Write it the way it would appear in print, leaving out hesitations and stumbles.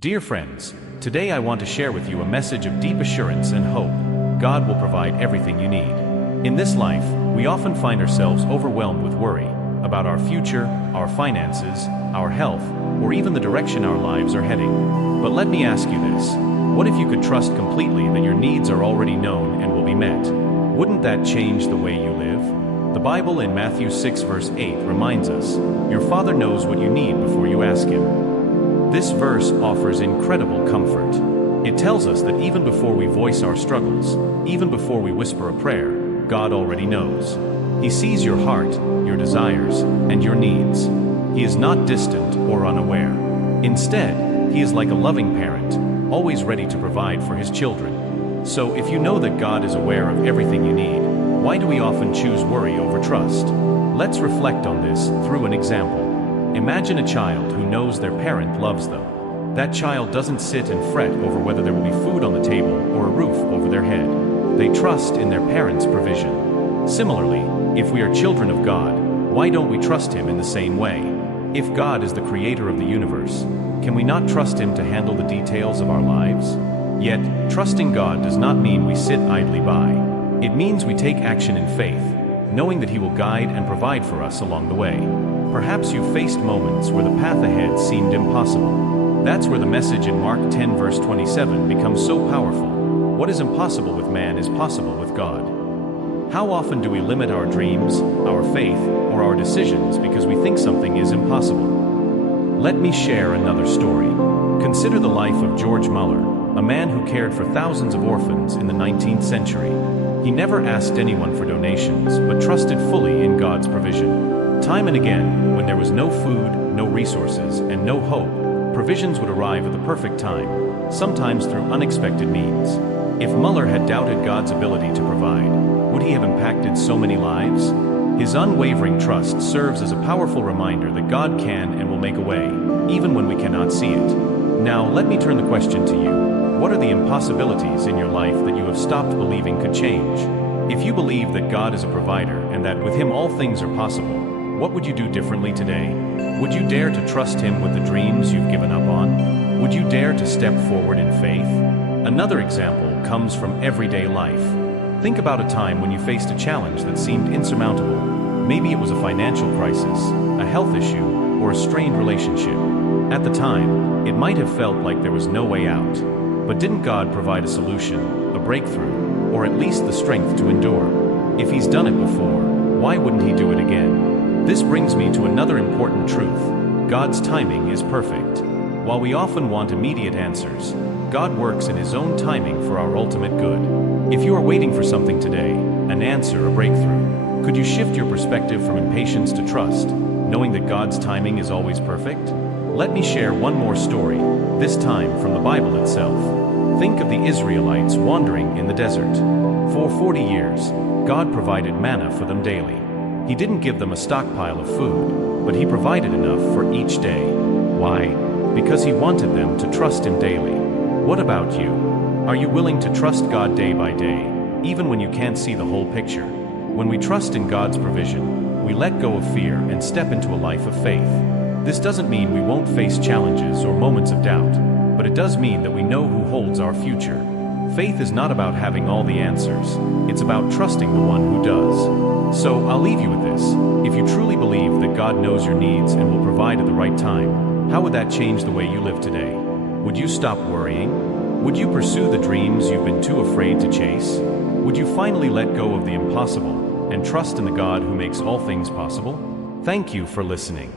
Dear friends, today I want to share with you a message of deep assurance and hope. God will provide everything you need. In this life, we often find ourselves overwhelmed with worry about our future, our finances, our health, or even the direction our lives are heading. But let me ask you this. What if you could trust completely that your needs are already known and will be met? Wouldn't that change the way you live? The Bible in Matthew 6 verse 8 reminds us, "Your Father knows what you need before you ask Him." This verse offers incredible comfort. It tells us that even before we voice our struggles, even before we whisper a prayer, God already knows. He sees your heart, your desires, and your needs. He is not distant or unaware. Instead, He is like a loving parent, always ready to provide for His children. So if you know that God is aware of everything you need, why do we often choose worry over trust? Let's reflect on this through an example. Imagine a child who knows their parent loves them. That child doesn't sit and fret over whether there will be food on the table or a roof over their head. They trust in their parent's provision. Similarly, if we are children of God, why don't we trust Him in the same way? If God is the creator of the universe, can we not trust Him to handle the details of our lives? Yet, trusting God does not mean we sit idly by. It means we take action in faith, knowing that He will guide and provide for us along the way. Perhaps you faced moments where the path ahead seemed impossible. That's where the message in Mark 10 verse 27 becomes so powerful. What is impossible with man is possible with God. How often do we limit our dreams, our faith, or our decisions because we think something is impossible? Let me share another story. Consider the life of George Muller, a man who cared for thousands of orphans in the 19th century. He never asked anyone for donations, but trusted fully in God's provision. Time and again, when there was no food, no resources, and no hope, provisions would arrive at the perfect time, sometimes through unexpected means. If Muller had doubted God's ability to provide, would he have impacted so many lives? His unwavering trust serves as a powerful reminder that God can and will make a way, even when we cannot see it. Now, let me turn the question to you. What are the impossibilities in your life that you have stopped believing could change? If you believe that God is a provider and that with Him all things are possible, what would you do differently today? Would you dare to trust Him with the dreams you've given up on? Would you dare to step forward in faith? Another example comes from everyday life. Think about a time when you faced a challenge that seemed insurmountable. Maybe it was a financial crisis, a health issue, or a strained relationship. At the time, it might have felt like there was no way out. But didn't God provide a solution, a breakthrough, or at least the strength to endure? If He's done it before, why wouldn't He do it again? This brings me to another important truth. God's timing is perfect. While we often want immediate answers, God works in His own timing for our ultimate good. If you are waiting for something today, an answer, a breakthrough, could you shift your perspective from impatience to trust, knowing that God's timing is always perfect? Let me share one more story, this time from the Bible itself. Think of the Israelites wandering in the desert. For 40 years, God provided manna for them daily. He didn't give them a stockpile of food, but He provided enough for each day. Why? Because He wanted them to trust Him daily. What about you? Are you willing to trust God day by day, even when you can't see the whole picture? When we trust in God's provision, we let go of fear and step into a life of faith. This doesn't mean we won't face challenges or moments of doubt, but it does mean that we know who holds our future. Faith is not about having all the answers. It's about trusting the one who does. So I'll leave you with this. If you truly believe that God knows your needs and will provide at the right time, how would that change the way you live today? Would you stop worrying? Would you pursue the dreams you've been too afraid to chase? Would you finally let go of the impossible and trust in the God who makes all things possible? Thank you for listening.